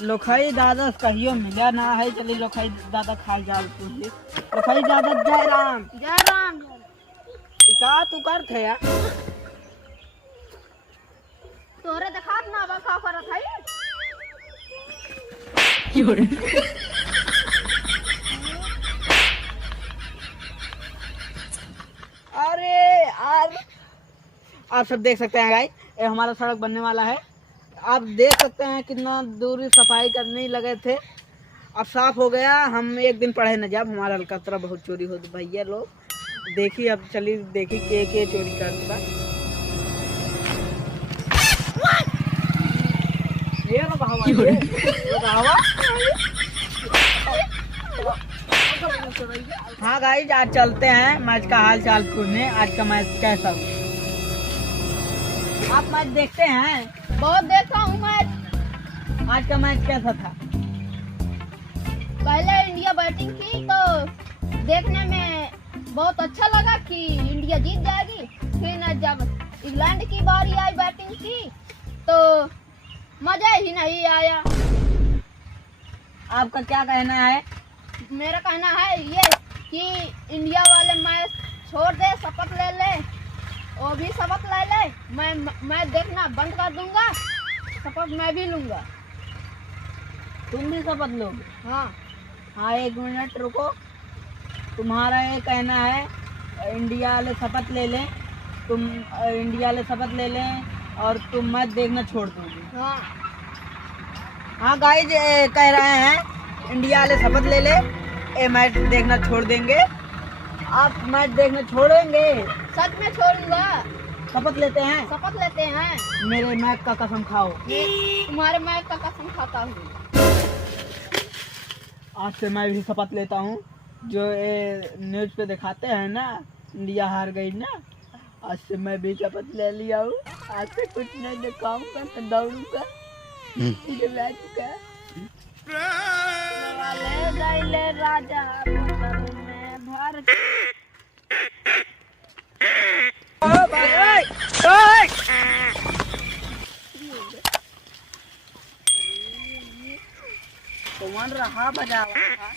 लोखई दादा कहियो मिला ना है, चली लोखई दादा खाई जाल पूछी। लोखई दादा जय राम। जय राम। का तू कर थे यार? तोरे देखा ना बा का करत है। अरे यार, आप सब देख सकते हैं गाइस, ये हमारा सड़क बनने वाला है। आप देख सकते हैं कितना दूरी सफाई करने ही लगे थे, अब साफ हो गया। हम एक दिन पढ़े न जब हमारा अलकतरा बहुत चोरी होती भैया लोग। देखिए अब चलिए देखिए के चोरी करता। ये लो बहावा, ये लो बहावा। हाँ गाइस, आज चलते हैं मैच का हाल चाल पूछने। आज का मैच कैसा हुआ? आप मैच देखते हैं? बहुत देखा हूँ मैं। आज का मैच कैसा था? पहले इंडिया बैटिंग की तो देखने में बहुत अच्छा लगा कि इंडिया जीत जाएगी। फिर जब इंग्लैंड की बारी आई बैटिंग की तो मजा ही नहीं आया। आपका क्या कहना है? मेरा कहना है ये कि इंडिया वाले मैच छोड़ दे, शपथ ले ले, वो भी शपथ ले ले। मैं देखना बंद कर दूंगा, शपथ मैं भी लूंगा। तुम भी शपथ लोगे? हाँ हाँ, एक मिनट रुको। तुम्हारा ये कहना है इंडिया वाले शपथ ले लें, तुम इंडिया वाले शपथ ले लें और तुम मैच देखना छोड़ दोगे? हाँ। हाँ गाइस, कह रहे हैं इंडिया वाले शपथ ले ले, ये मैच देखना छोड़ देंगे। आप मैच देखना छोड़ेंगे? सच में छोड़ूंगा। शपथ लेते हैं? शपथ लेते हैं। मेरे मैच का कसम खाओ। तुम्हारे मैच का कसम खाता हूँ। आज से मैं भी शपथ लेता हूँ। जो ये न्यूज पे दिखाते हैं ना इंडिया हार गई ना, आज से मैं भी शपथ ले लिया हूँ। आज से कुछ नहीं दिखाऊंगा, मैं दौड़ूंगा। राजा में भर कौन रहा बजावा था।